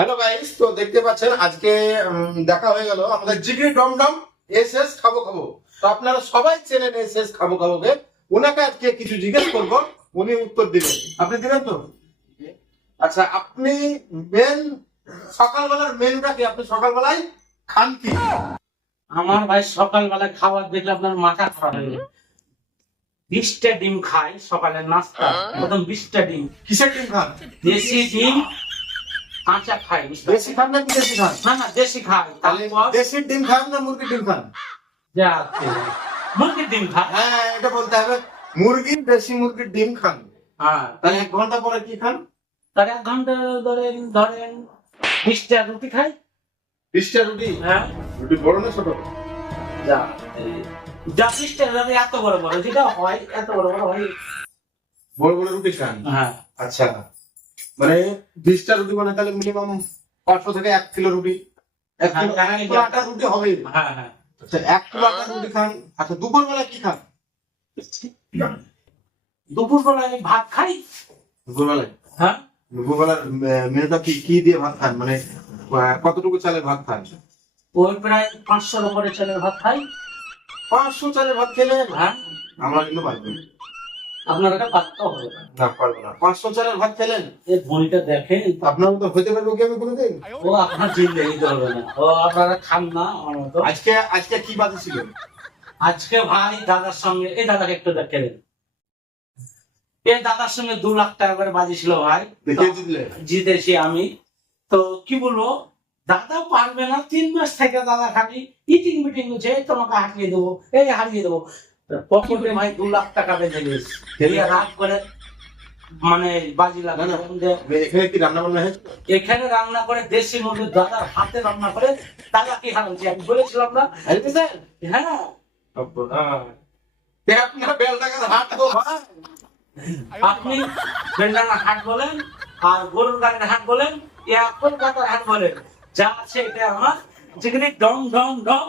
Hello guys, তো দেখতে পাচ্ছেন আজকে দেখা হয়ে গেল আমাদের জিগরি ডমডম এসএস খাবো খাবো। তো আপনারা সবাই চেনেন এসএস খাবো খাবোকে। ওনাকে আজকে কিছু জিজ্ঞেস করবো, উনি উত্তর দিবেন। আপনি দিবেন তো? আচ্ছা, আপনি মেন সকালবেলার মেনুটা কি? আপনি সকালবেলায় খান কি? আমার ভাই সকালবেলা খাবার দেখলে আপনার মাথা খারাপ হয়ে যায়। 20টা ডিম খাই সকালের নাস্তা। প্রথম 20টা ডিম, কিসের ডিম খান? দেশি ডিম কাঁচা খাই। দেশি খান না বিদেশি খান? না না, দেশি খাই। তাহলে তারপর দেশির ডিম খান না মুরগির ডিম খান? যা মুরগির ডিম খাই। হ্যাঁ, এটা বলতে হবে। মুরগির, দেশি মুরগির ডিম খান। হ্যাঁ, তাহলে 1 ঘন্টা পরে কি খান? তার 1 ঘন্টা ধরেন 20টা রুটি খাই। 20টা রুটি? হ্যাঁ, রুটি বড় না ছোট? যা 20টা রুটি এত বড় বড় যেটা হয়, এত বড় বড় হয়। বড় বড় রুটি খান? হ্যাঁ, আচ্ছা, মানে 20টা রুটি মানে তাহলে মিনিমাম 500 থেকে 1 কিলো রুটি। 1 কিলো হ্যাঁ, 1 কিলো আটা রুটি হবে। হ্যাঁ, হ্যাঁ। আচ্ছা, 1 কিলো আটা রুটি খান। আচ্ছা, দুপুরবেলা কি খান? দুপুরবেলায় ভাত খাই। দুপুরবেলায় হ্যাঁ, দুপুরবেলার মেনুটা কি কি দিয়ে ভাত খান? মানে কতটুকু চালের ভাত খান? ওই প্রায় 500-র উপরে চালের ভাত খাই। 500 চালের ভাত খেলে? হ্যাঁ, আমরা কিন্তু পারবো না। আপনার এটা পারতে হবে। না, পারবো না। 500 চালের ভাত খেলেন? এই বইটা দেখেন, আপনার মতো হতে পারবো কি আমি কোনোদিন? ও আপনার জিন্দগি ধরবে না, ও আপনারা খান না আমার মতো। আজকে কি বাজে ছিল? আজকে ভাই দাদার সঙ্গে, এই দাদাকে একটু দেখেন, এই দাদার সঙ্গে 2 লাখ টাকা করে বাজি ছিল ভাই। দেখে জিতলে? জিতেছি আমি। তো কি বলবো, দাদা পারবে না। 3 মাস থেকে দাদা খালি ইটিং মিটিং হচ্ছে, তোমাকে হারিয়ে দেবো, এই হারিয়ে দেবো। পকেটে ভাই 2 লাখ টাকা বেঁধে গেছে। রাগ করে মানে বাজি না, না, লাগা। এখানে কি রান্না বান্না হয়েছে? এখানে রান্না করে দেশি মুরগি দাদার হাতে রান্না করে দাদা কি হারাচ্ছি আমি বলেছিলাম না। হ্যাঁ, আপনার বেলডাঙ্গার হাট গো ভাই। আপনি বেলডাঙ্গার হাট বলেন আর গরুর গাড়ির হাট বলেন, কলকাতার হাট বলেন, যা আছে এটা আমার যেখানে ডং ডং ডং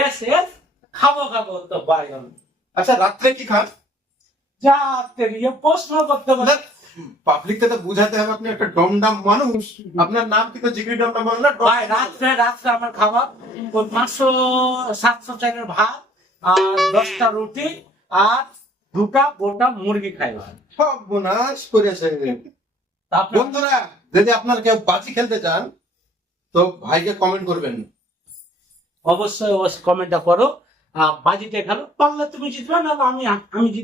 এস এস খাবো খাবো তো বাইরন। আচ্ছা, রাত্রে কি খান? যা তেরিয়ে প্রশ্ন করতে পারে। পাবলিককে তো বুঝাতে হবে আপনি একটা ডমডম মানুষ। আপনার নাম কিন্তু জিগরি ডমডম মানুষ না। ভাই রাত্রে আমার খাবার ওই 500-700 চালের ভাত আর 10টা রুটি আর 2টা গোটা মুরগি খাই ভাই। সব বোনাস করেছে। তারপরে বন্ধুরা, যদি আপনার কেউ বাজি খেলতে চান তো ভাইকে কমেন্ট করবেন। অবশ্যই কমেন্টটা করো। বাজিতে খেলো, পারলে তুমি জিতবে, না আমি জিতবো।